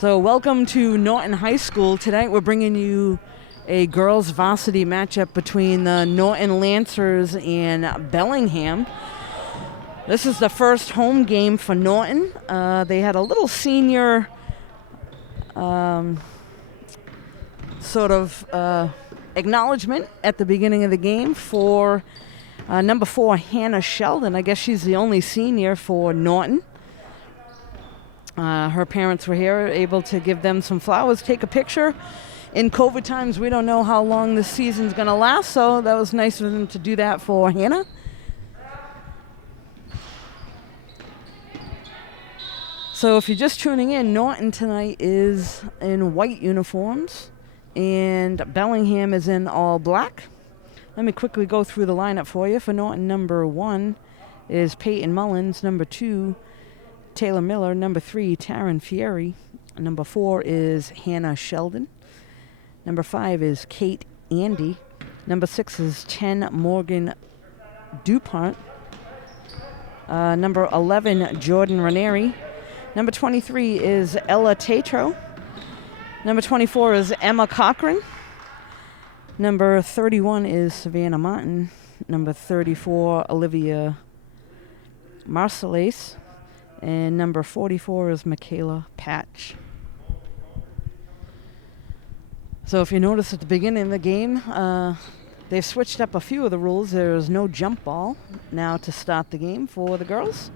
So welcome to Norton High School. Tonight we're bringing you a girls varsity matchup between the Norton Lancers and Bellingham. This is the first home game for Norton. They had a little senior acknowledgement at the beginning of the game for number 4, Hannah Sheldon. I guess she's the only senior for Norton. Her parents were here, able to give them some flowers, take a picture. In COVID times, we don't know how long this season's going to last, so that was nice of them to do that for Hannah. So if you're just tuning in, Norton tonight is in white uniforms, and Bellingham is in all black. Let me quickly go through the lineup for you. For Norton, number 1 is Peyton Mullins. Number 2, Taylor Miller. Number 3, Taryn Fieri. Number 4 is Hannah Sheldon. Number 5 is Kate Andy. Number 6 is 10 Morgan DuPont. Number 11, Jordan Ranieri. Number 23 is Ella Tatro. Number 24 is Emma Cochran. Number 31 is Savannah Martin. Number 34, Olivia Marcellais. And number 44 is Michaela Patch. So if you notice at the beginning of the game, they've switched up a few of the rules. There's no jump ball now to start the game for the girls.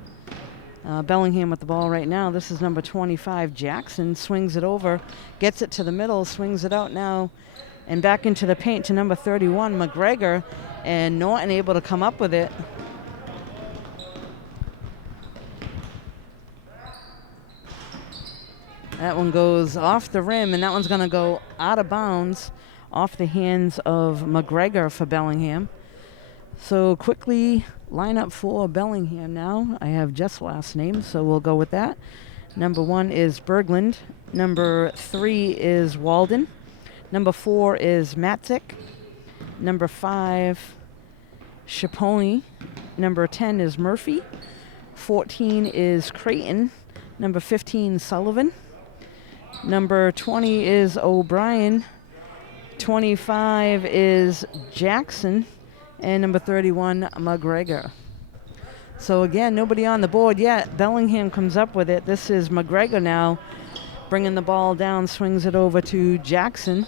Bellingham with the ball right now. This is number 25, Jackson. Swings it over, gets it to the middle, swings it out now, and back into the paint to number 31, McGregor. And Norton able to come up with it. That one goes off the rim, and that one's going to go out of bounds off the hands of McGregor for Bellingham. So quickly line up for Bellingham now. I have just last names, so we'll go with that. Number 1 is Berglund. Number 3 is Walden. Number 4 is Matzik. Number 5, Schiponi. Number 10 is Murphy. 14 is Creighton. Number 15, Sullivan. Number 20 is O'Brien. 25 is Jackson. And number 31, McGregor. So again, nobody on the board yet. Bellingham comes up with it. This is McGregor now bringing the ball down, swings it over to Jackson.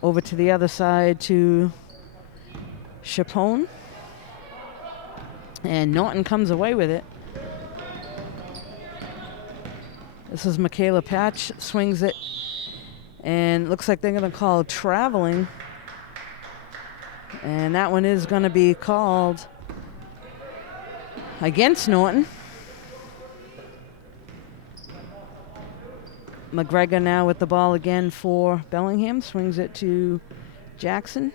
Over to the other side to Chapone. And Norton comes away with it. This is Michaela Patch, swings it, and looks like they're going to call traveling. And that one is going to be called against Norton. McGregor now with the ball again for Bellingham, swings it to Jackson.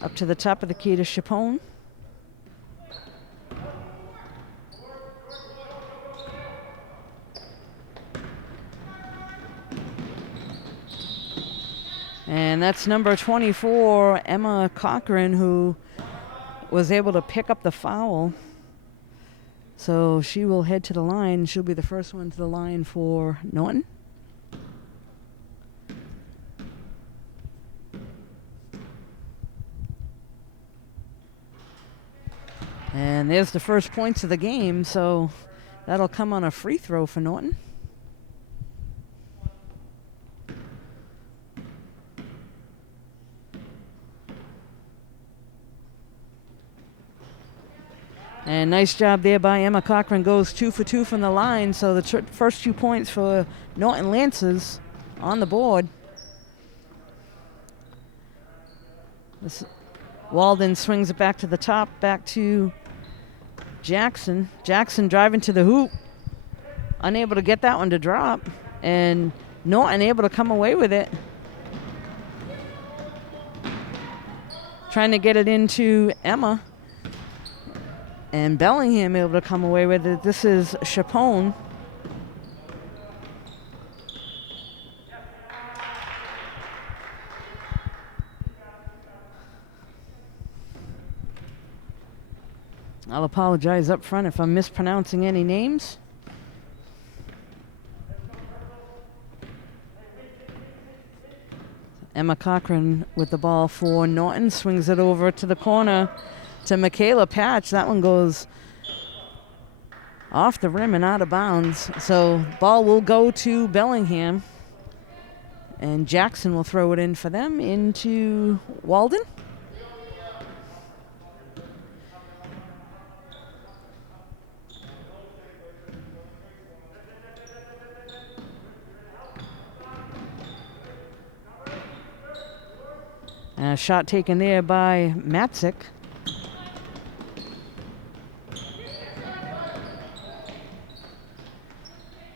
Up to the top of the key to Chapone. And that's number 24, Emma Cochran, who was able to pick up the foul. So she will head to the line. She'll be the first one to the line for Norton. And there's the first points of the game, so that'll come on a free throw for Norton. And nice job there by Emma Cochran. Goes 2 for 2 from the line. So the first 2 points for Norton Lancers on the board. Walden swings it back to the top, back to Jackson. Jackson driving to the hoop. Unable to get that one to drop. And Norton able to come away with it. Trying to get it into Emma. And Bellingham able to come away with it. This is Chapone. I'll apologize up front if I'm mispronouncing any names. Emma Cochran with the ball for Norton. Swings it over to the corner to Michaela Patch. That one goes off the rim and out of bounds. So ball will go to Bellingham. And Jackson will throw it in for them into Walden. And a shot taken there by Matzik.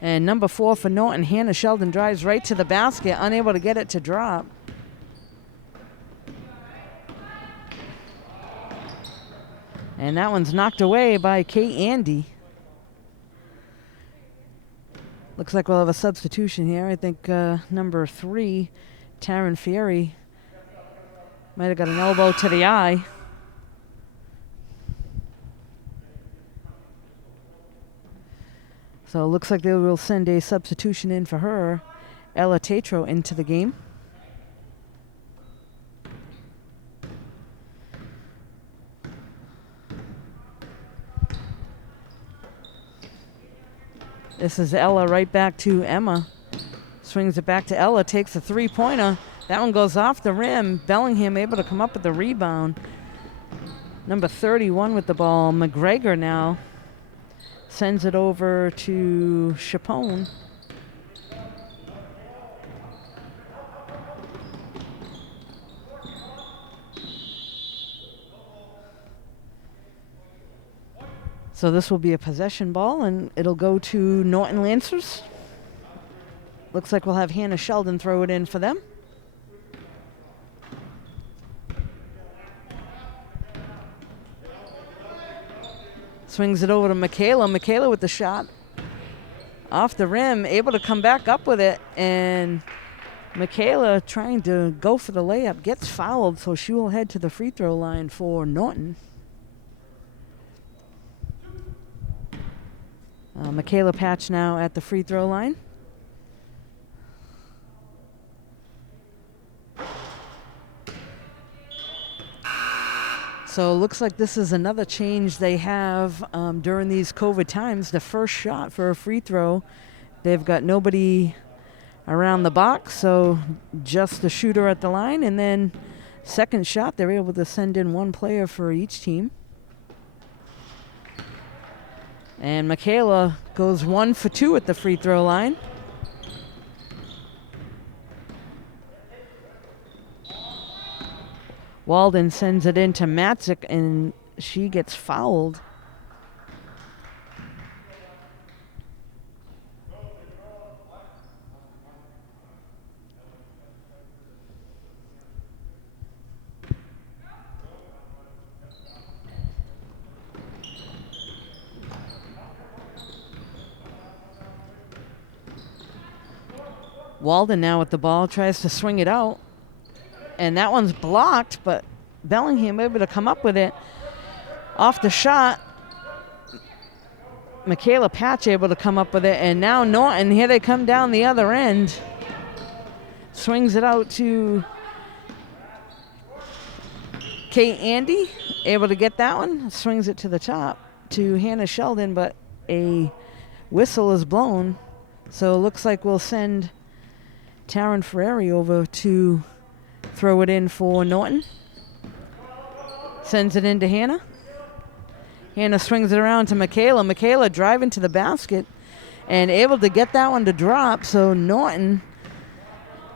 And number 4 for Norton, Hannah Sheldon, drives right to the basket, unable to get it to drop. And that one's knocked away by Kate Andy. Looks like we'll have a substitution here. I think number 3, Taryn Fieri, might have got an elbow to the eye. So it looks like they will send a substitution in for her, Ella Tatro, into the game. This is Ella right back to Emma. Swings it back to Ella, takes a three-pointer. That one goes off the rim. Bellingham able to come up with the rebound. Number 31 with the ball, McGregor now. Sends it over to Chapone. So this will be a possession ball, and it'll go to Norton Lancers. Looks like we'll have Hannah Sheldon throw it in for them. Swings it over to Michaela. Michaela with the shot off the rim, able to come back up with it. And Michaela trying to go for the layup, gets fouled, so she will head to the free throw line for Norton. Michaela Patch now at the free throw line. So it looks like this is another change they have during these COVID times. The first shot for a free throw, they've got nobody around the box, so just the shooter at the line. And then second shot, they're able to send in one player for each team. And Michaela goes 1 for 2 at the free throw line. Walden sends it in to Matzik, and she gets fouled. Walden now with the ball, tries to swing it out. And that one's blocked, but Bellingham able to come up with it. Off the shot, Michaela Patch able to come up with it. And now Norton, here they come down the other end. Swings it out to Kate Andy, able to get that one. Swings it to the top to Hannah Sheldon, but a whistle is blown. So it looks like we'll send Taryn Ferrari over to throw it in for Norton. Sends it into Hannah. Hannah swings it around to Michaela. Michaela driving to the basket and able to get that one to drop. So Norton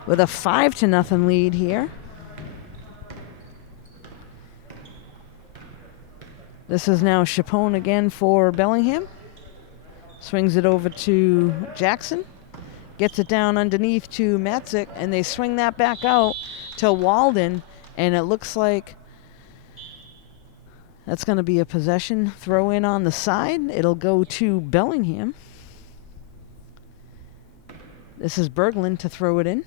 with a 5-0 lead here. This is now Chapone again for Bellingham. Swings it over to Jackson. Gets it down underneath to Matzik, and they swing that back out to Walden, and it looks like that's going to be a possession throw in on the side. It'll go to Bellingham. This is Berglund to throw it in.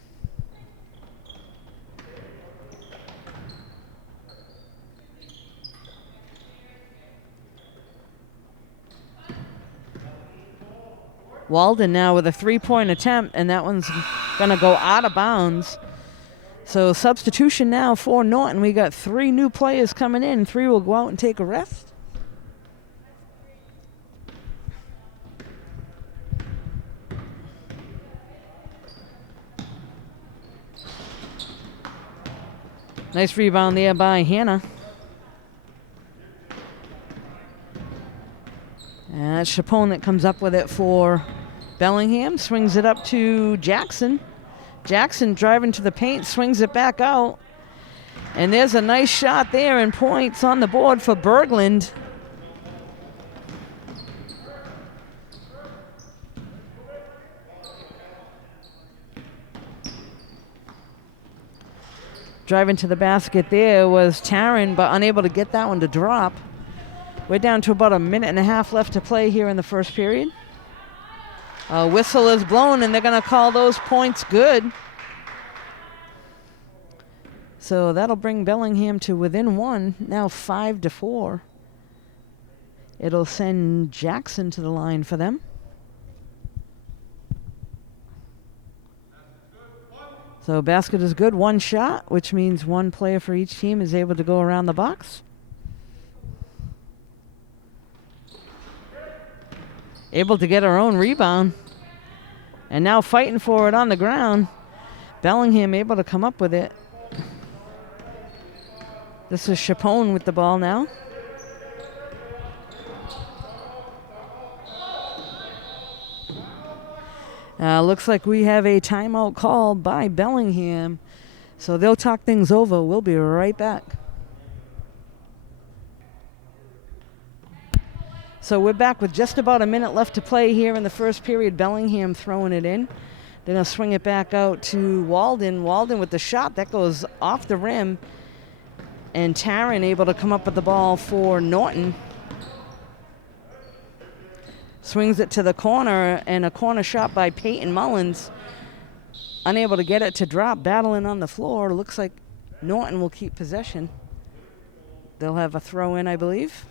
Walden now with a 3-point attempt, and that one's going to go out of bounds. So substitution now for Norton. We got 3 new players coming in. 3 will go out and take a rest. Nice rebound there by Hannah. And that's Chapone that comes up with it for Bellingham. Swings it up to Jackson. Jackson driving to the paint, swings it back out. And there's a nice shot there, and points on the board for Berglund. Driving to the basket there was Taryn, but unable to get that one to drop. We're down to about a minute and a half left to play here in the first period. A whistle is blown, and they're going to call those points good. So that'll bring Bellingham to within 1, now 5-4. It'll send Jackson to the line for them. So basket is good, 1 shot, which means 1 player for each team is able to go around the box. Able to get her own rebound. And now fighting for it on the ground. Bellingham able to come up with it. This is Chapone with the ball now. Looks like we have a timeout called by Bellingham. So they'll talk things over. We'll be right back. So we're back with just about a minute left to play here in the first period. Bellingham throwing it in. They're going to swing it back out to Walden. Walden with the shot. That goes off the rim. And Taryn able to come up with the ball for Norton. Swings it to the corner, and a corner shot by Peyton Mullins. Unable to get it to drop, battling on the floor. Looks like Norton will keep possession. They'll have a throw in, I believe.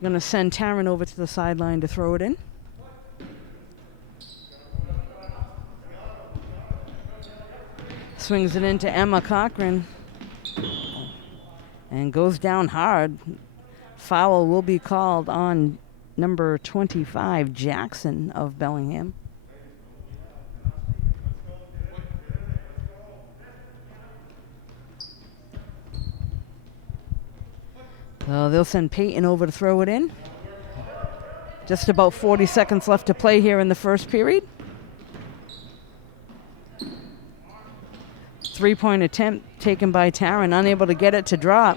Going to send Taryn over to the sideline to throw it in. Swings it into Emma Cochran. And goes down hard. Foul will be called on number 25, Jackson of Bellingham. So they'll send Peyton over to throw it in. Just about 40 seconds left to play here in the first period. 3-point attempt taken by Taryn, unable to get it to drop.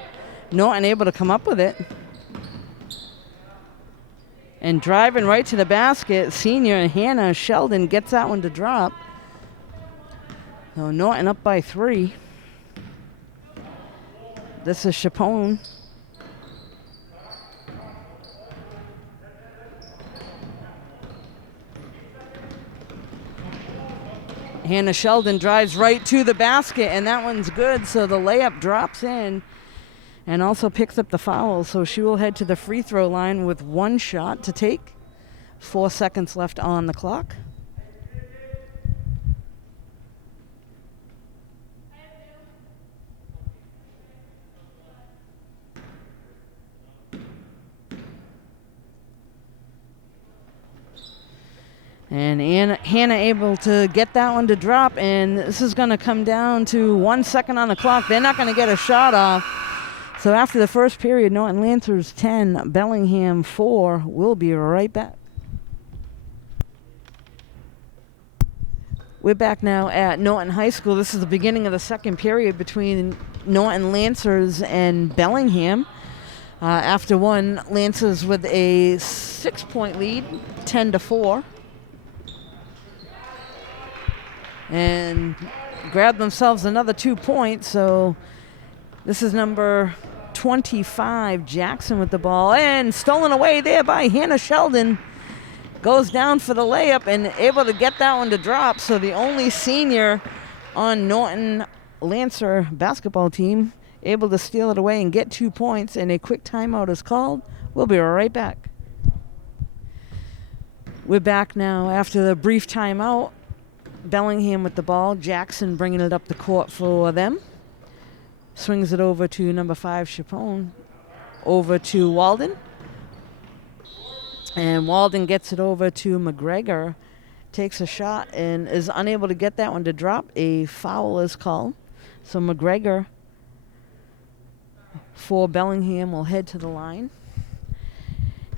Norton able to come up with it. And driving right to the basket, senior Hannah Sheldon gets that one to drop. So Norton up by 3. This is Chapone. Hannah Sheldon drives right to the basket, and that one's good, so the layup drops in and also picks up the foul, so she will head to the free throw line with 1 shot to take. 4 seconds left on the clock. And Hannah able to get that one to drop, and this is going to come down to 1 second on the clock. They're not going to get a shot off. So after the first period, Norton Lancers 10, Bellingham 4. We'll be right back. We're back now at Norton High School. This is the beginning of the second period between Norton Lancers and Bellingham. After one, Lancers with a 6-point lead, 10-4. And grab themselves another 2 points. So this is number 25, Jackson with the ball. And stolen away there by Hannah Sheldon. Goes down for the layup and able to get that one to drop. So the only senior on Norton Lancer basketball team able to steal it away and get 2 points. And a quick timeout is called. We'll be right back. We're back now after the brief timeout. Bellingham with the ball. Jackson bringing it up the court for them. Swings it over to number 5, Chapone. Over to Walden. And Walden gets it over to McGregor. Takes a shot and is unable to get that one to drop. A foul is called. So McGregor for Bellingham will head to the line.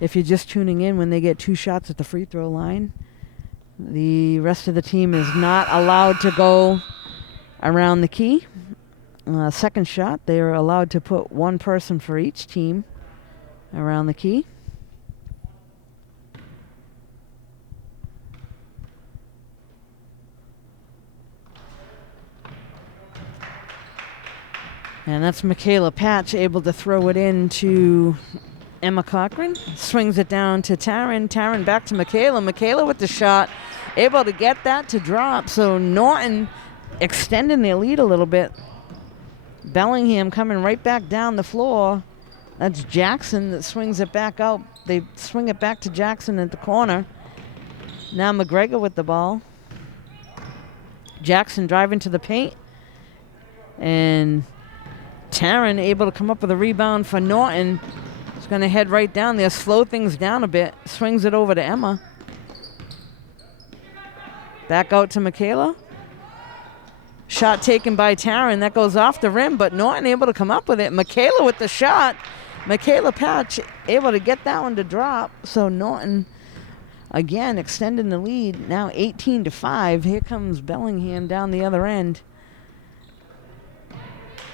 If you're just tuning in, when they get 2 shots at the free throw line, the rest of the team is not allowed to go around the key. Second shot, they are allowed to put 1 person for each team around the key. And that's Michaela Patch able to throw it into Emma Cochran. Swings it down to Taryn. Taryn back to Michaela. Michaela with the shot. Able to get that to drop. So Norton extending their lead a little bit. Bellingham coming right back down the floor. That's Jackson that swings it back out. They swing it back to Jackson at the corner. Now McGregor with the ball. Jackson driving to the paint. And Taryn able to come up with a rebound for Norton. He's going to head right down there, slow things down a bit. Swings it over to Emma. Back out to Michaela. Shot taken by Taryn. That goes off the rim, but Norton able to come up with it. Michaela with the shot. Michaela Patch able to get that one to drop. So Norton, again, extending the lead. Now 18-5. Here comes Bellingham down the other end.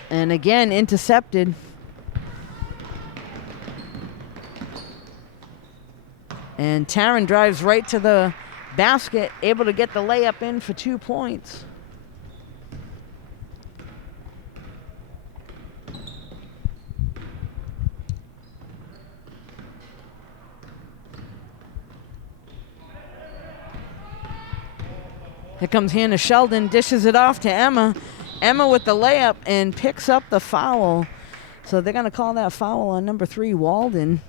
And again, intercepted. And Taryn drives right to the basket, able to get the layup in for 2 points. Here comes Hannah Sheldon, dishes it off to Emma. Emma with the layup and picks up the foul. So they're going to call that foul on number 3, Walden.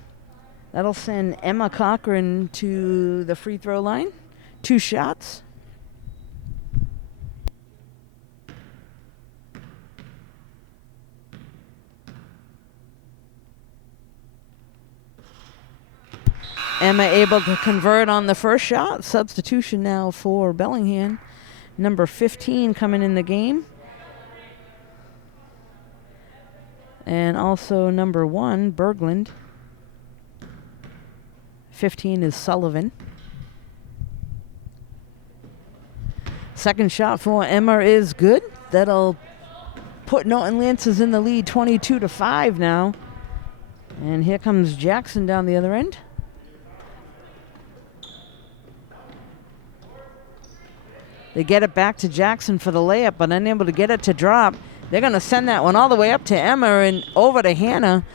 That'll send Emma Cochran to the free throw line. 2 shots. Emma able to convert on the first shot. Substitution now for Bellingham. Number 15 coming in the game. And also number 1, Berglund. 15 is Sullivan. Second shot for Emma is good. That'll put Norton Lancers in the lead 22-5 now. And here comes Jackson down the other end. They get it back to Jackson for the layup, but unable to get it to drop. They're going to send that one all the way up to Emma and over to Hannah,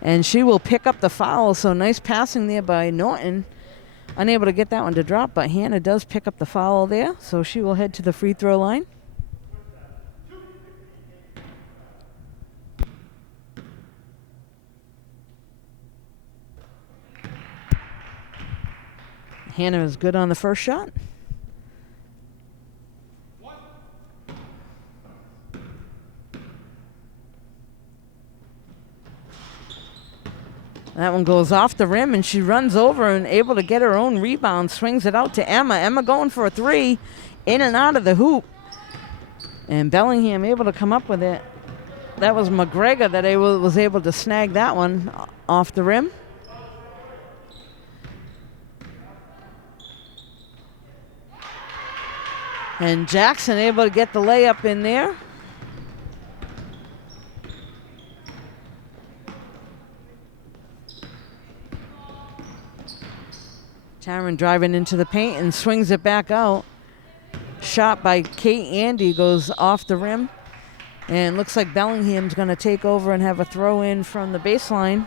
and she will pick up the foul. So nice passing there by Norton. Unable to get that one to drop, but Hannah does pick up the foul there, so she will head to the free throw line. Hannah is good on the first shot. That one goes off the rim, and she runs over and able to get her own rebound. Swings it out to Emma. Emma going for a 3, in and out of the hoop. And Bellingham able to come up with it. That was McGregor that was able to snag that one off the rim. And Jackson able to get the layup in there. Taryn driving into the paint and swings it back out. Shot by Kate Andy goes off the rim. And looks like Bellingham's going to take over and have a throw in from the baseline.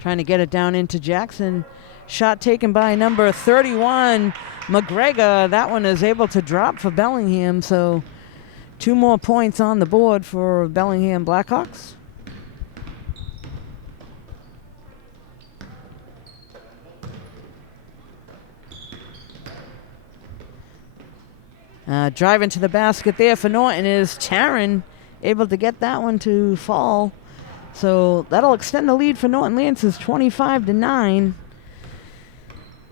Trying to get it down into Jackson. Shot taken by number 31, McGregor, that one is able to drop for Bellingham, so 2 more points on the board for Bellingham Blackhawks. Driving to the basket there for Norton is Taryn, able to get that one to fall. So that'll extend the lead for Norton Lancers 25-9.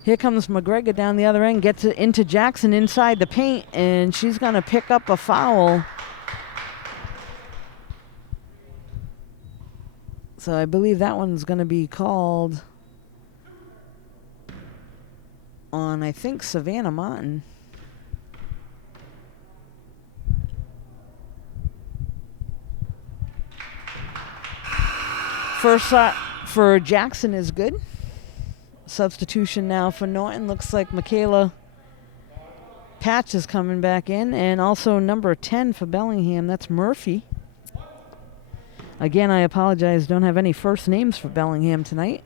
Here comes McGregor down the other end, gets it into Jackson inside the paint, and she's going to pick up a foul. So I believe that one's going to be called on, I think, Savannah Martin. First shot for Jackson is good. Substitution now for Norton. Looks like Michaela Patch is coming back in. And also number 10 for Bellingham. That's Murphy. Again, I apologize. Don't have any first names for Bellingham tonight.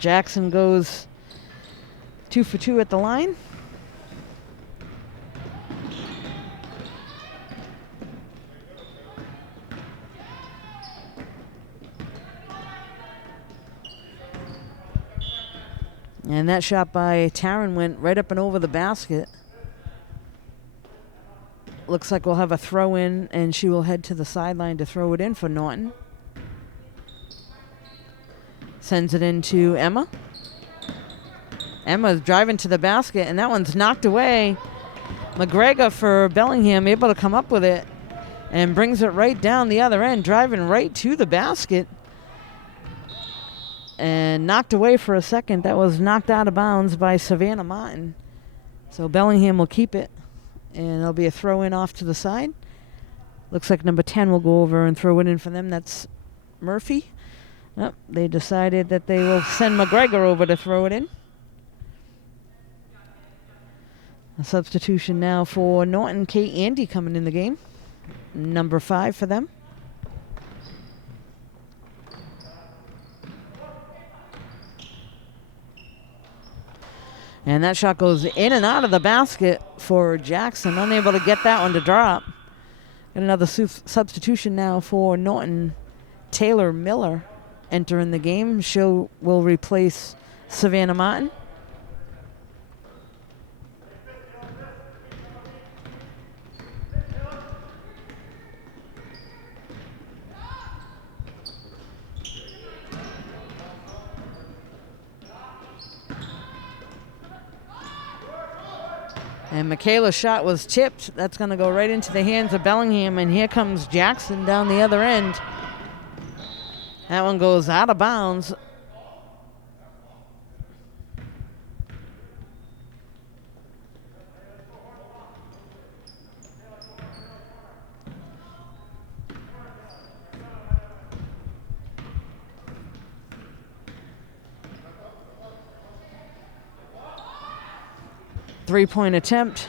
Jackson goes 2 for 2 at the line. And that shot by Taryn went right up and over the basket. Looks like we'll have a throw in, and she will head to the sideline to throw it in for Norton. Sends it into Emma. Emma's driving to the basket, and that one's knocked away. McGregor for Bellingham able to come up with it and brings it right down the other end, driving right to the basket. And knocked away for a second. That was knocked out of bounds by Savannah Martin. So Bellingham will keep it, and it'll be a throw in off to the side. Looks like number 10 will go over and throw it in for them. That's Murphy. Nope, they decided that they will send McGregor over to throw it in. A substitution now for Norton. Kate Andy coming in the game. Number 5 for them. And that shot goes in and out of the basket for Jackson. Unable to get that one to drop. And another substitution now for Norton. Taylor Miller entering the game. She will replace Savannah Martin. And Michaela's shot was tipped. That's going to go right into the hands of Bellingham. And here comes Jackson down the other end. That one goes out of bounds. Three-point attempt.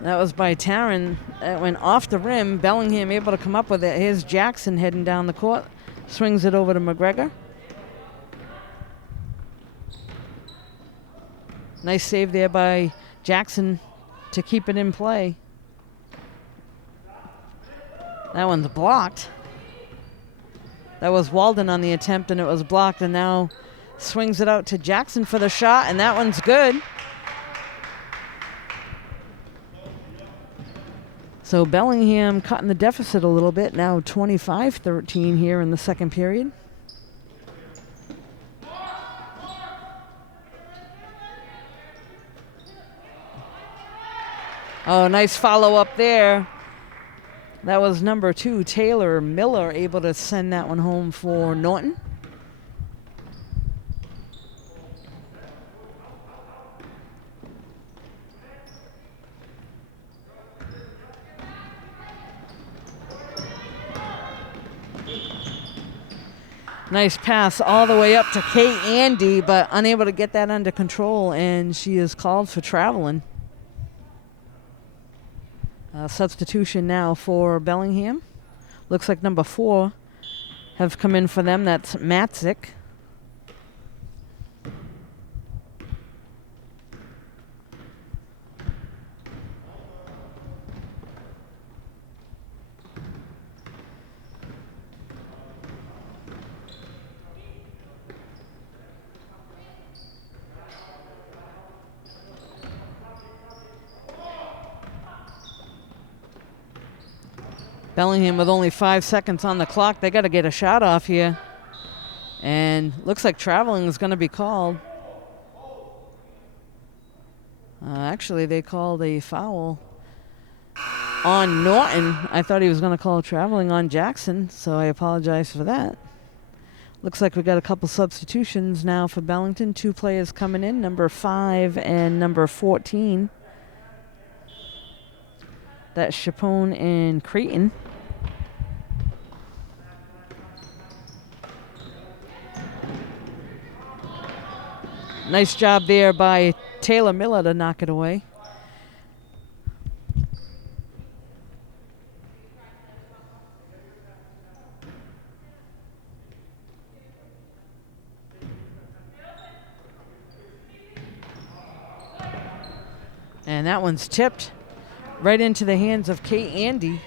That was by Taryn. That went off the rim. Bellingham able to come up with it. Here's Jackson heading down the court. Swings it over to McGregor. Nice save there by Jackson to keep it in play. That one's blocked. That was Walden on the attempt, and it was blocked, and now swings it out to Jackson for the shot, and that one's good. So Bellingham cutting the deficit a little bit, now 25-13 here in the second period. Oh, nice follow-up there. That was number 2, Taylor Miller, able to send that one home for Norton. Nice pass all the way up to Kate Andy, but unable to get that under control, and she is called for traveling. Substitution now for Bellingham. Looks like number 4 have come in for them. That's Matzik. Bellingham with only 5 seconds on the clock. They got to get a shot off here. And looks like traveling is going to be called. Actually, they called a foul on Norton. I thought he was going to call traveling on Jackson, so I apologize for that. Looks like we got a couple substitutions now for Bellington. 2 players coming in, number 5 and number 14. That's Chapone and Creighton. Nice job there by Taylor Miller to knock it away. And that one's tipped right into the hands of Kate Andy.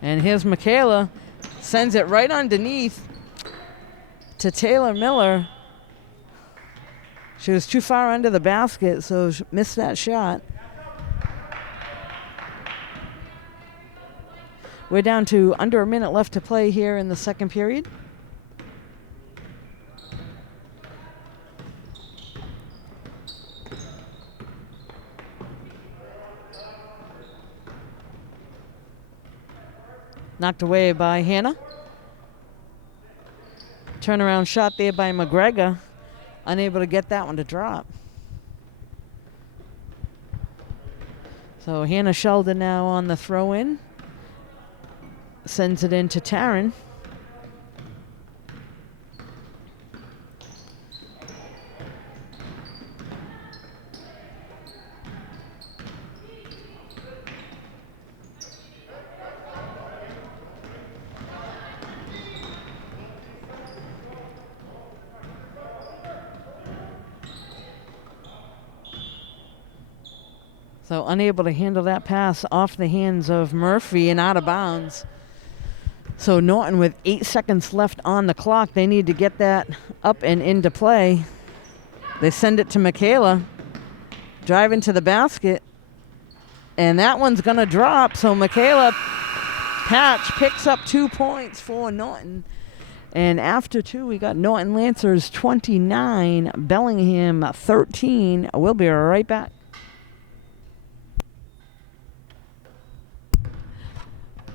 And here's Michaela. Sends it right underneath to Taylor Miller. She was too far under the basket, so she missed that shot. We're down to under a minute left to play here in the second period. Knocked away by Hannah. Turnaround shot there by McGregor. Unable to get that one to drop. So Hannah Sheldon now on the throw-in. Sends it in to Taryn. So unable to handle that pass off the hands of Murphy and out of bounds. So Norton with 8 seconds left on the clock. They need to get that up and into play. They send it to Michaela. Driving to the basket. And that one's going to drop. So Michaela Patch picks up 2 points for Norton. And after 2, we got Norton Lancers 29, Bellingham 13. We'll be right back.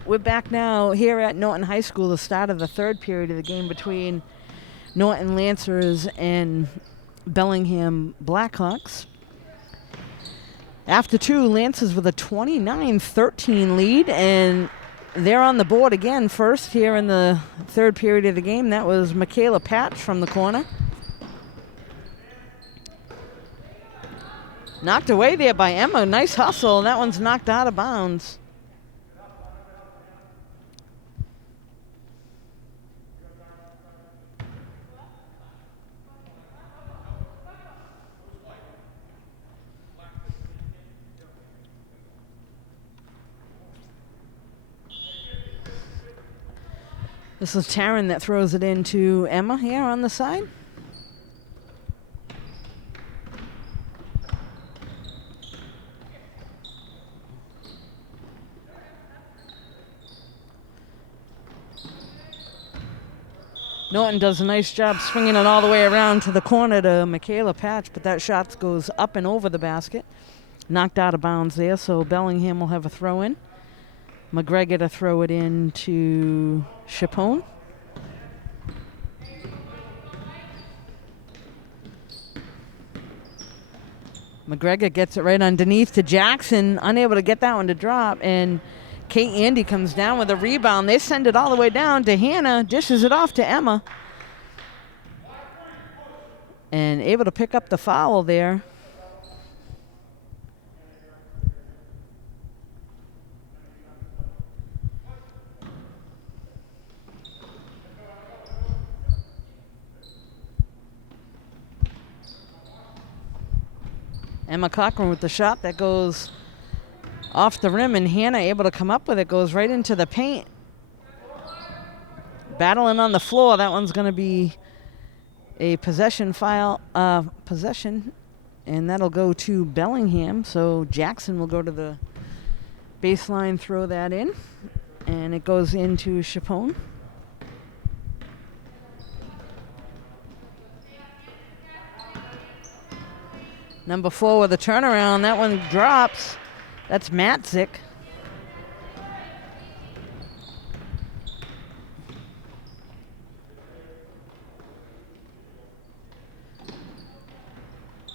We're back now here at Norton High School, the start of the third period of the game between Norton Lancers and Bellingham Blackhawks. After 2, Lancers with a 29-13 lead, and they're on the board again first here in the third period of the game. That was Michaela Patch from the corner. Knocked away there by Emma. Nice hustle. That one's knocked out of bounds. This is Taryn that throws it into Emma here on the side. Norton does a nice job swinging it all the way around to the corner to Michaela Patch, but that shot goes up and over the basket. Knocked out of bounds there, so Bellingham will have a throw in. McGregor to throw it in to Chapone. McGregor gets it right underneath to Jackson, unable to get that one to drop, and Kate Andy comes down with a rebound. They send it all the way down to Hannah, dishes it off to Emma, and able to pick up the foul there. Emma Cochran with the shot that goes off the rim, and Hannah able to come up with it, goes right into the paint. Battling on the floor. That one's going to be a possession, and that'll go to Bellingham. So Jackson will go to the baseline, throw that in, and it goes into Chapone. Number 4 with a turnaround. That one drops. That's Matzik.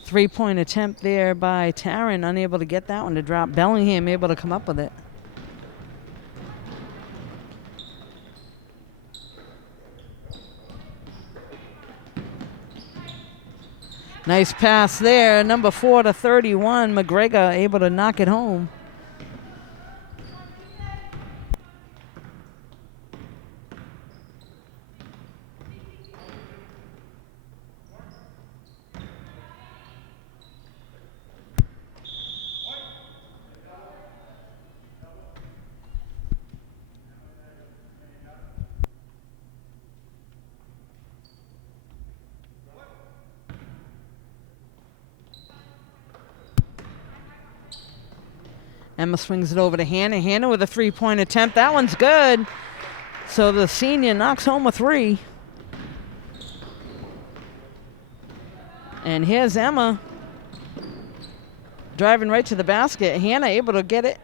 Three-point attempt there by Taryn, unable to get that one to drop. Bellingham able to come up with it. Nice pass there. Number 4 to 31. McGregor able to knock it home. Emma swings it over to Hannah. Hannah with a three-point attempt. That one's good. So the senior knocks home a 3. And here's Emma driving right to the basket. Hannah able to get it.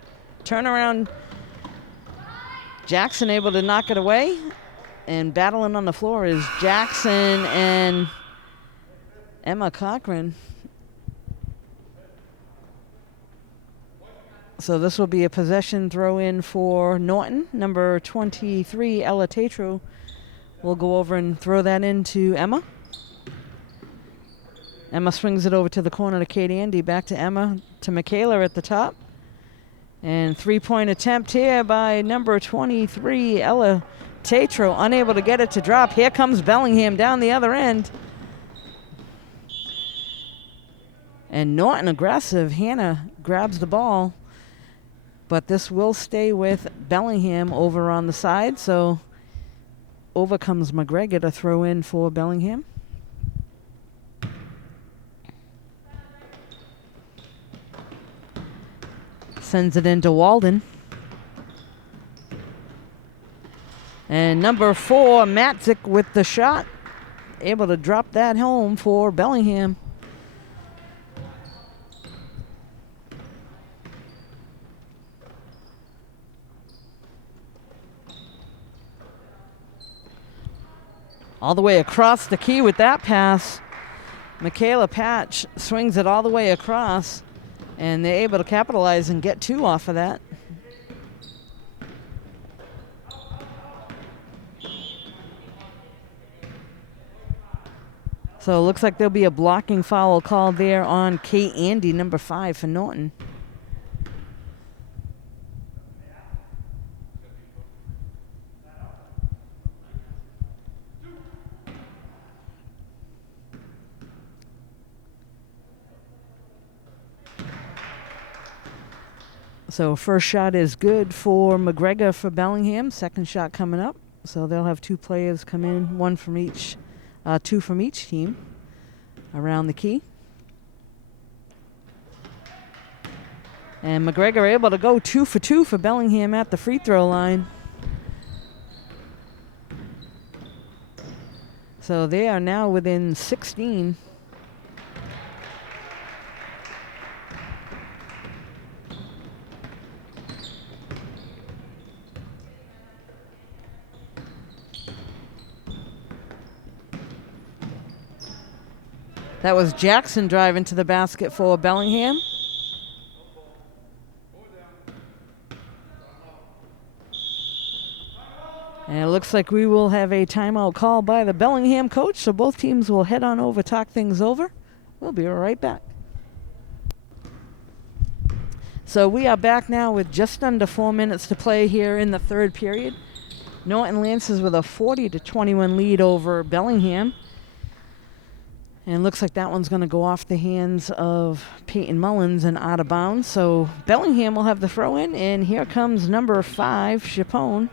Turn around. Jackson able to knock it away. And battling on the floor is Jackson and Emma Cochran. So this will be a possession throw-in for Norton. Number 23, Ella Tatro, will go over and throw that into Emma. Emma swings it over to the corner to Kate Andy. Back to Emma, to Michaela at the top. And three-point attempt here by number 23, Ella Tatro, unable to get it to drop. Here comes Bellingham down the other end. And Norton aggressive. Hannah grabs the ball. But this will stay with Bellingham over on the side. So over comes McGregor to throw in for Bellingham. Sends it into Walden. And number 4, Matzik with the shot. Able to drop that home for Bellingham. All the way across the key with that pass. Michaela Patch swings it all the way across, and they're able to capitalize and get 2 off of that. So it looks like there'll be a blocking foul called there on Kate Andy, number 5 for Norton. So first shot is good for McGregor for Bellingham. Second shot coming up. So they'll have 2 players come in, 2 from each team around the key. And McGregor able to go 2 for 2 for Bellingham at the free throw line. So they are now within 16. That was Jackson driving to the basket for Bellingham. And it looks like we will have a timeout call by the Bellingham coach, so both teams will head on over, talk things over. We'll be right back. So we are back now with just under 4 minutes to play here in the third period. Norton Lancers with a 40-21 lead over Bellingham. And looks like that one's going to go off the hands of Peyton Mullins and out of bounds. So Bellingham will have the throw in, and here comes number 5, Chapone.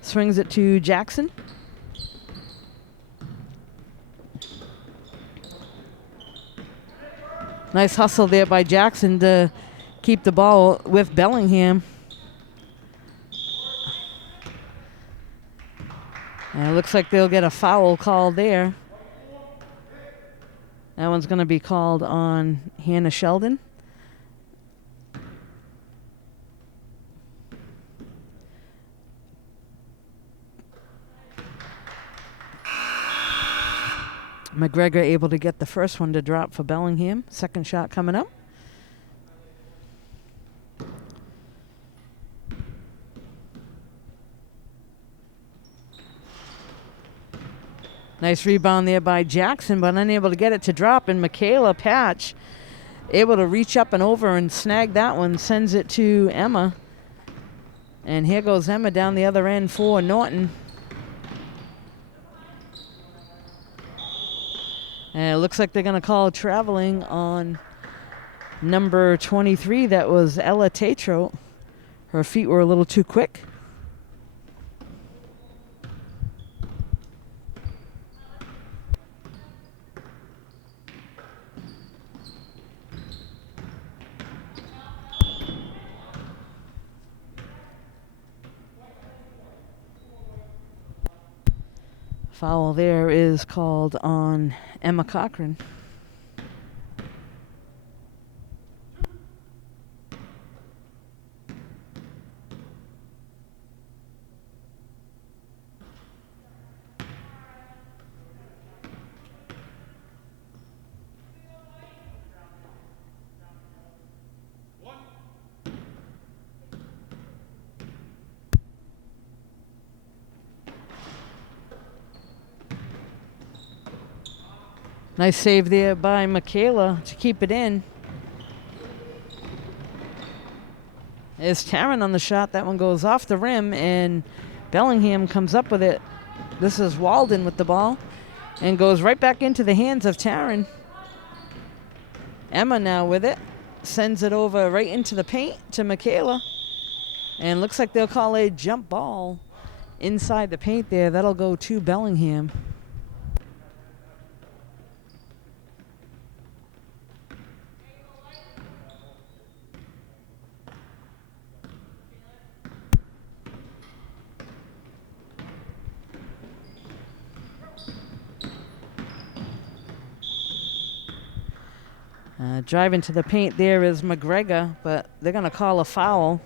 Swings it to Jackson. Nice hustle there by Jackson to keep the ball with Bellingham. And it looks like they'll get a foul call there. That one's going to be called on Hannah Sheldon. McGregor able to get the first one to drop for Bellingham. Second shot coming up. Nice rebound there by Jackson, but unable to get it to drop. And Michaela Patch able to reach up and over and snag that one. Sends it to Emma. And here goes Emma down the other end for Norton. And it looks like they're going to call traveling on number 23. That was Ella Tatro. Her feet were a little too quick. Foul there is called on Emma Cochran. Nice save there by Michaela to keep it in. There's Taryn on the shot. That one goes off the rim, and Bellingham comes up with it. This is Walden with the ball, and goes right back into the hands of Taryn. Emma now with it. Sends it over right into the paint to Michaela. And looks like they'll call a jump ball inside the paint there. That'll go to Bellingham. Driving to the paint there is McGregor, but they're going to call a foul.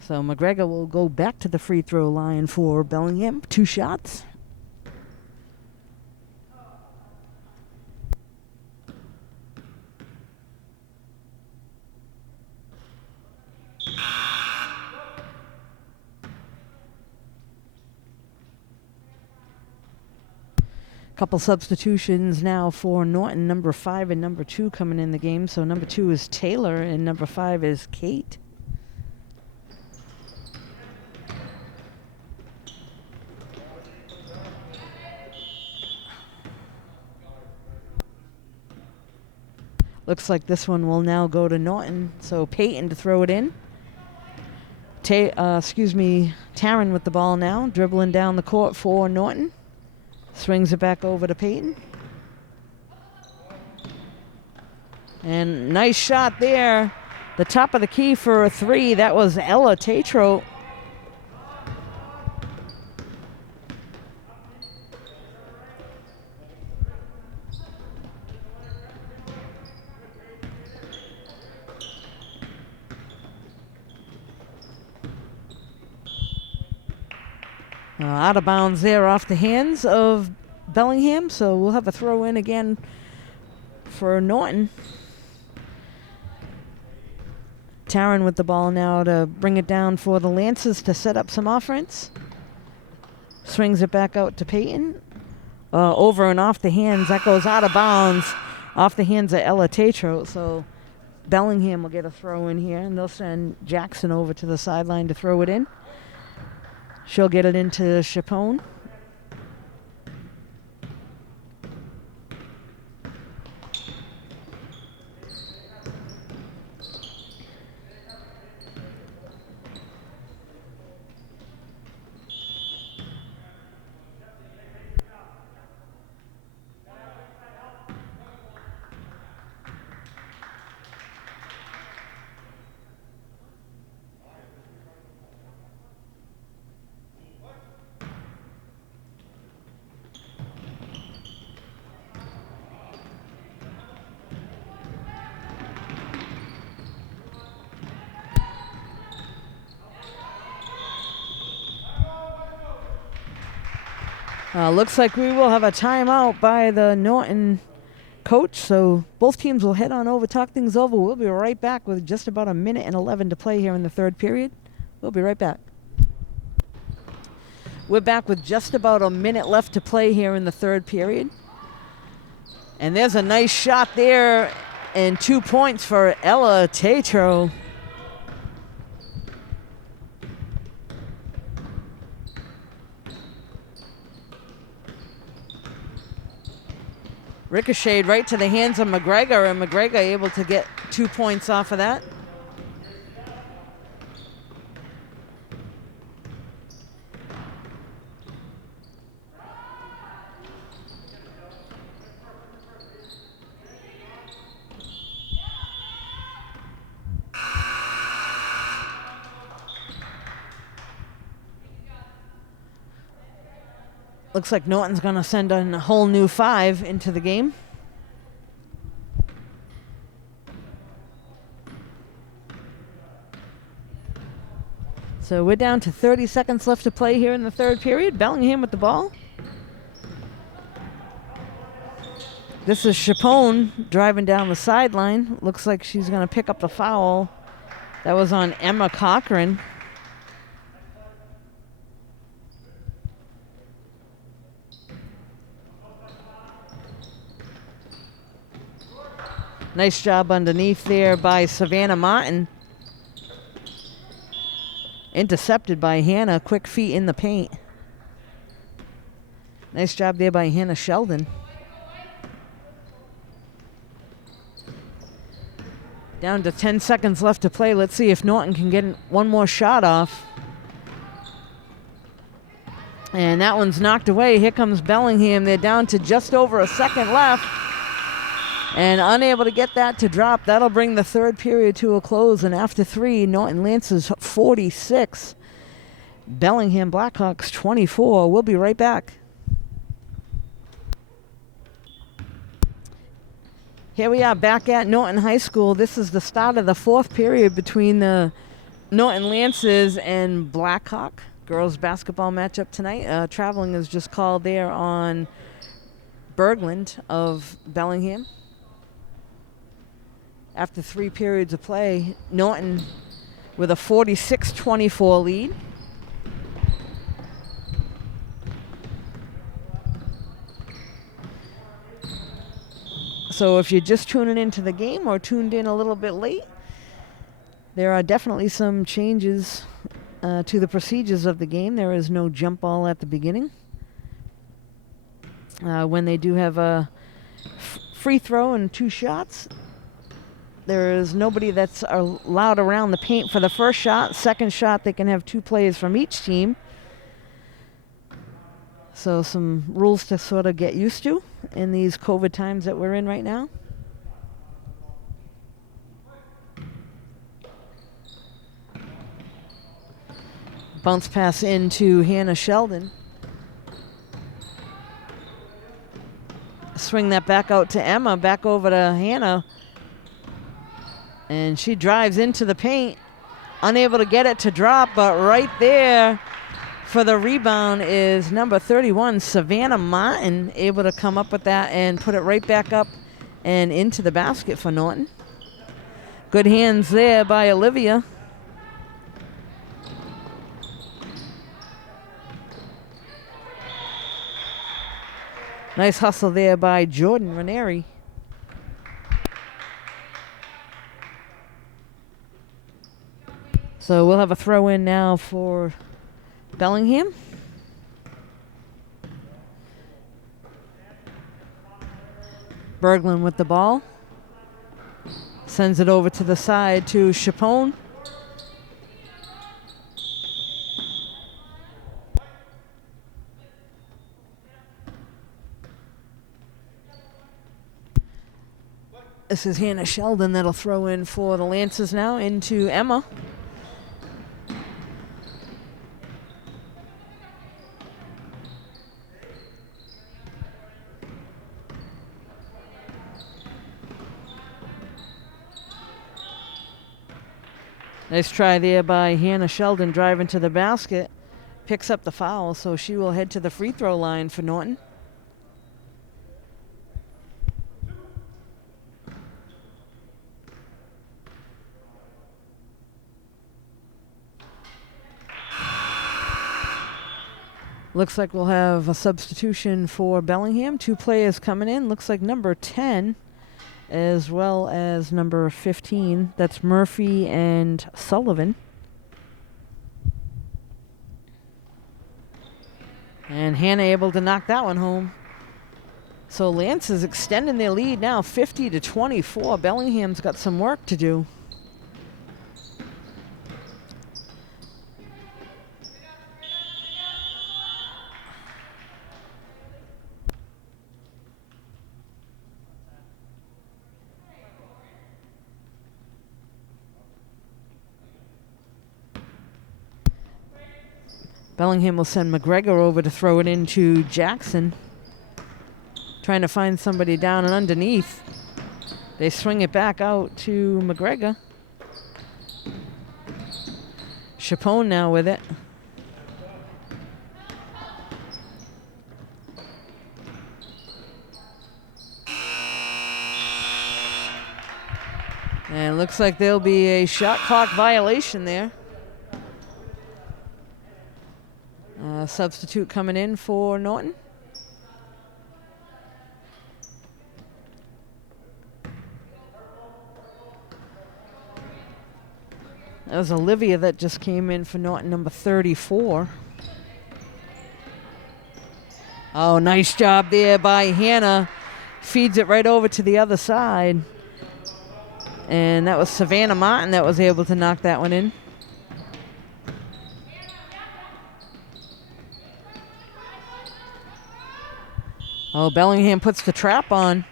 So McGregor will go back to the free throw line for Bellingham. 2 shots. Couple substitutions now for Norton. Number 5 and number 2 coming in the game. So number 2 is Taylor and number 5 is Kate. Looks like this one will now go to Norton. So Peyton to throw it in. Taryn with the ball now, dribbling down the court for Norton. Swings it back over to Peyton. And nice shot there. The top of the key for a 3. That was Ella Tatro. Out of bounds there off the hands of Bellingham, so we'll have a throw in again for Norton. Taryn with the ball now to bring it down for the Lancers to set up some offense. Swings it back out to Peyton. Over and off the hands. That goes out of bounds off the hands of Ella Tatro. So Bellingham will get a throw in here, and they'll send Jackson over to the sideline to throw it in. She'll get it into Chapone. Looks like we will have a timeout by the Norton coach, so both teams will head on over, talk things over. We'll be right back with just about 1:11 to play here in the third period. We'll be right back. We're back with just about a minute left to play here in the third period. And there's a nice shot there and 2 points for Ella Tatro. Ricocheted right to the hands of McGregor, and McGregor able to get 2 points off of that. Looks like Norton's going to send a whole new 5 into the game. So we're down to 30 seconds left to play here in the third period. Bellingham with the ball. This is Chapone driving down the sideline. Looks like she's going to pick up the foul. That was on Emma Cochran. Nice job underneath there by Savannah Martin. Intercepted by Hannah. Quick feet in the paint. Nice job there by Hannah Sheldon. Down to 10 seconds left to play. Let's see if Norton can get one more shot off. And that one's knocked away. Here comes Bellingham. They're down to just over a second left. And unable to get that to drop. That'll bring the third period to a close. And after 3, Norton Lancers 46. Bellingham Blackhawks 24. We'll be right back. Here we are back at Norton High School. This is the start of the fourth period between the Norton Lancers and Blackhawk. Girls basketball matchup tonight. Traveling is just called there on Bergland of Bellingham. After 3 periods of play, Norton with a 46-24 lead. So if you're just tuning into the game or tuned in a little bit late, there are definitely some changes to the procedures of the game. There is no jump ball at the beginning. When they do have a free throw and 2 shots, there is nobody that's allowed around the paint for the first shot. Second shot, they can have 2 players from each team. So some rules to sort of get used to in these COVID times that we're in right now. Bounce pass into Hannah Sheldon. Swing that back out to Emma, back over to Hannah. And she drives into the paint, unable to get it to drop, but right there for the rebound is number 31, Savannah Martin, able to come up with that and put it right back up and into the basket for Norton. Good hands there by Olivia. Nice hustle there by Jordan Ranieri. So we'll have a throw in now for Bellingham. Berglund with the ball. Sends it over to the side to Chapone. This is Hannah Sheldon that'll throw in for the Lancers now into Emma. Nice try there by Hannah Sheldon driving to the basket. picks up the foul, so she will head to the free throw line for Norton. Looks like we'll have a substitution for Bellingham. 2 players coming in. Looks like number 10 as well as number 15. That's Murphy and Sullivan. And Hannah able to knock that one home. So Lance is extending their lead now, 50-24. Bellingham's got some work to do. Bellingham will send McGregor over to throw it into Jackson. Trying to find somebody down and underneath. They swing it back out to McGregor. Chapone now with it. And it looks like there'll be a shot clock violation there. Substitute coming in for Norton. That was Olivia that just came in for Norton, number 34. Oh, nice job there by Hannah. Feeds it right over to the other side. And that was Savannah Martin that was able to knock that one in. Oh, Bellingham puts the trap on.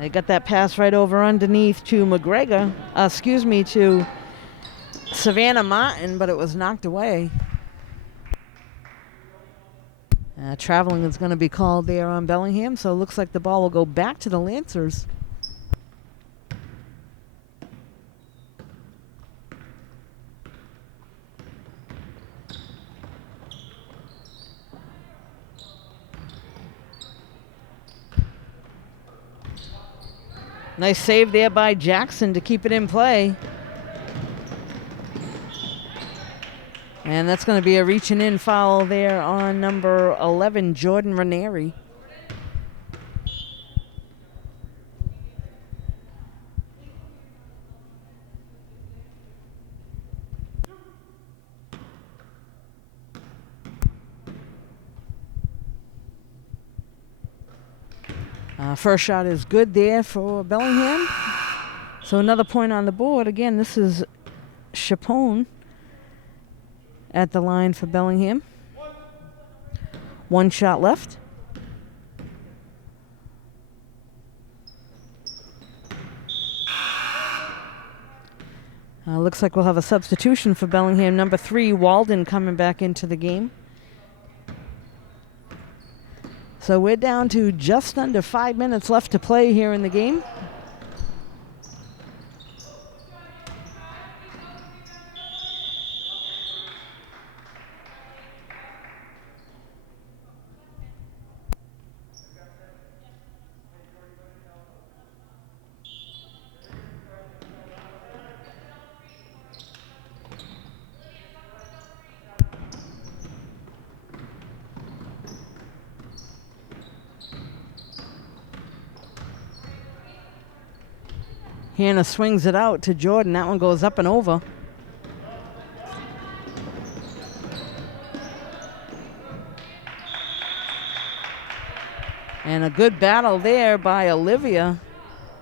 They got that pass right over underneath to McGregor. To Savannah Martin, but it was knocked away. Traveling is going to be called there on Bellingham, so it looks like the ball will go back to the Lancers. Nice save there by Jackson to keep it in play. And that's going to be a reaching in foul there on number 11, Jordan Ranieri. First shot is good there for Bellingham. So another point on the board. Again, this is Chapone at the line for Bellingham. 1 shot left. Looks like we'll have a substitution for Bellingham. Number 3, Walden, coming back into the game. So we're down to just under 5 minutes left to play here in the game. Hannah swings it out to Jordan. That one goes up and over. And a good battle there by Olivia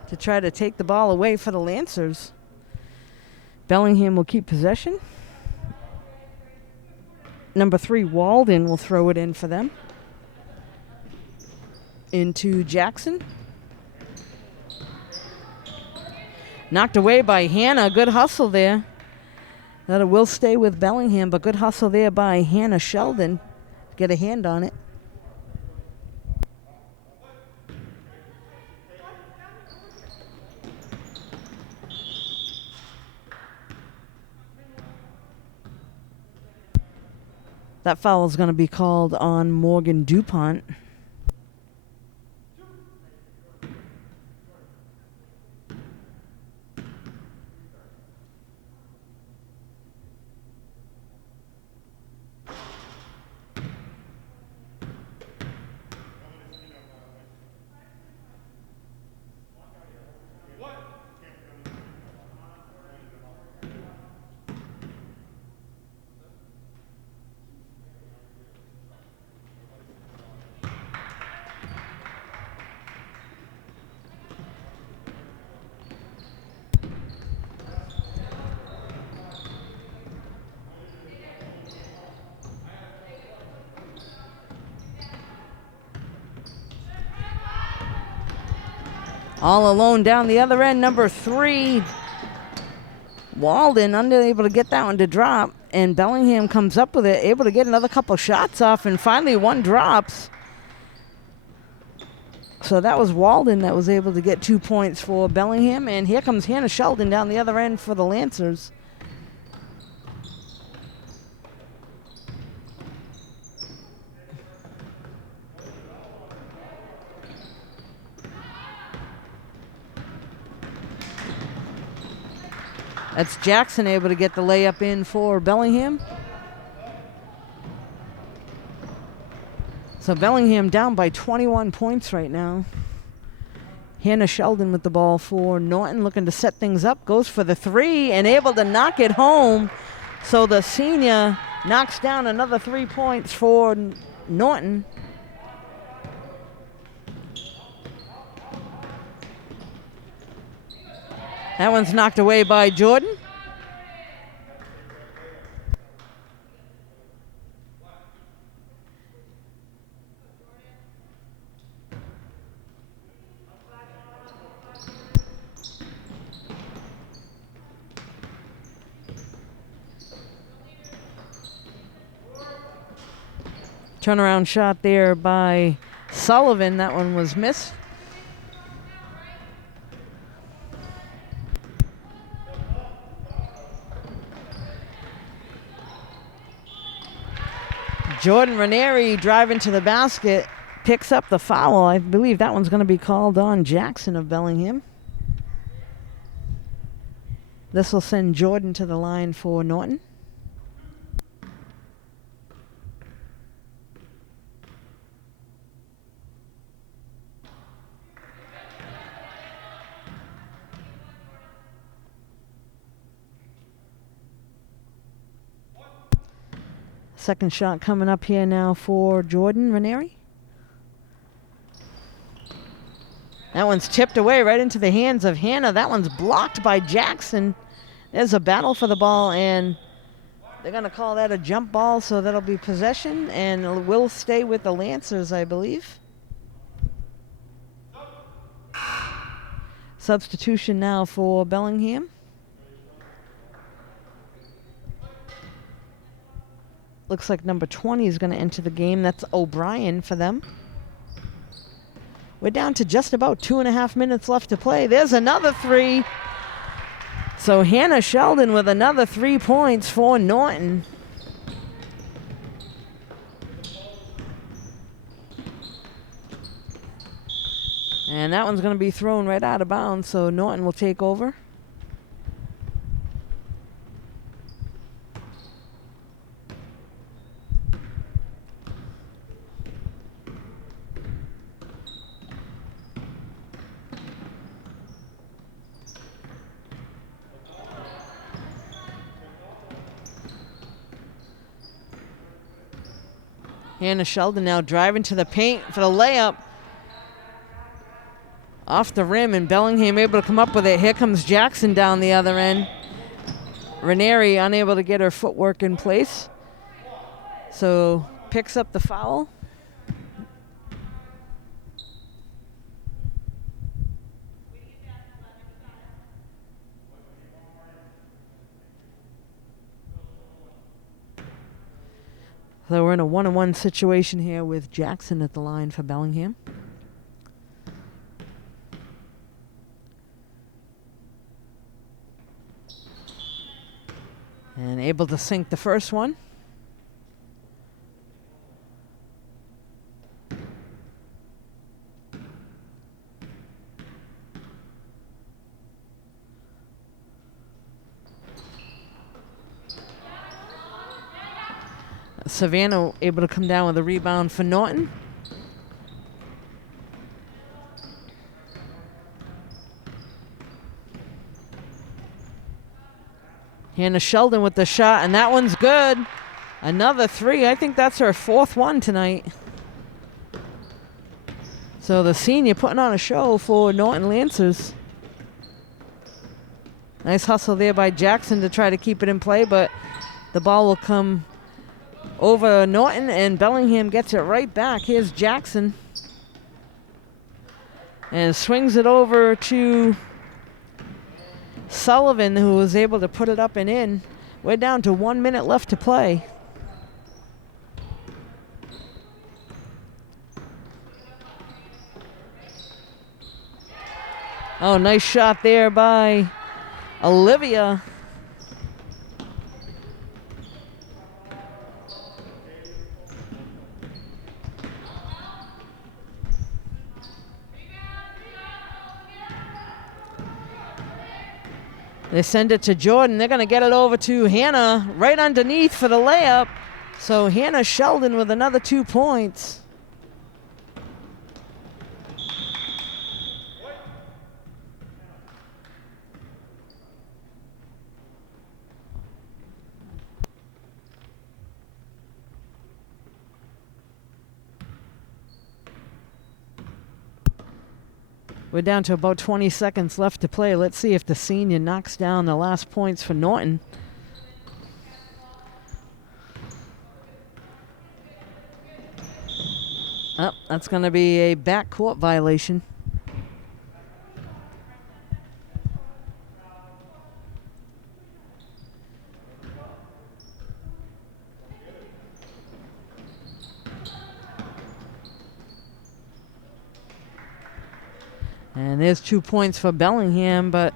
to try to take the ball away for the Lancers. Bellingham will keep possession. Number 3, Walden, will throw it in for them. into Jackson. Knocked away by Hannah. Good hustle there. That will stay with Bellingham, but good hustle there by Hannah Sheldon. Get a hand on it. That foul is going to be called on Morgan DuPont. All alone down the other end, number 3. Walden unable to get that one to drop, and Bellingham comes up with it, able to get another couple shots off, and finally one drops. So that was Walden that was able to get 2 points for Bellingham, and here comes Hannah Sheldon down the other end for the Lancers. That's Jackson able to get the layup in for Bellingham. So Bellingham down by 21 points right now. Hannah Sheldon with the ball for Norton, looking to set things up. Goes for the 3 and able to knock it home. So the senior knocks down another 3 points for Norton. That one's knocked away by Jordan. Turnaround shot there by Sullivan. That one was missed. Jordan Ranieri driving to the basket, picks up the foul. I believe that one's going to be called on Jackson of Bellingham. This will send Jordan to the line for Norton. Second shot coming up here now for Jordan Ranieri. That one's tipped away right into the hands of Hannah. That one's blocked by Jackson. There's a battle for the ball, and they're going to call that a jump ball, so that'll be possession, and will stay with the Lancers, I believe. Substitution now for Bellingham. Looks like number 20 is going to enter the game. That's O'Brien for them. We're down to just about 2.5 minutes left to play. There's another 3. So Hannah Sheldon with another 3 points for Norton. And that one's going to be thrown right out of bounds, so Norton will take over. Hannah Sheldon now driving to the paint for the layup. Off the rim, and Bellingham able to come up with it. Here comes Jackson down the other end. Ranieri unable to get her footwork in place. So picks up the foul. So we're in a 1-on-1 situation here with Jackson at the line for Bellingham. And able to sink the first one. Savannah able to come down with a rebound for Norton. Hannah Sheldon with the shot, and that one's good. Another three. I think that's her fourth one tonight. So the senior putting on a show for Norton Lancers. Nice hustle there by Jackson to try to keep it in play, but the ball will come over Norton, and Bellingham gets it right back. Here's Jackson. And swings it over to Sullivan, who was able to put it up and in. We're down to 1 minute left to play. Oh, nice shot there by Olivia. They send it to Jordan. They're going to get it over to Hannah right underneath for the layup. So Hannah Sheldon with another 2 points. We're down to about 20 seconds left to play. Let's see if the senior knocks down the last points for Norton. Oh, that's going to be a backcourt violation. And there's 2 points for Bellingham, but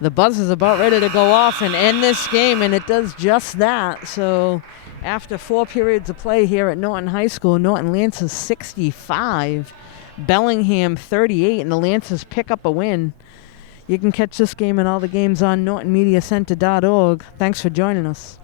the buzzer's about ready to go off and end this game, and it does just that. So after 4 periods of play here at Norton High School, Norton Lancers 65, Bellingham 38, and the Lancers pick up a win. You can catch this game and all the games on NortonMediaCenter.org. Thanks for joining us.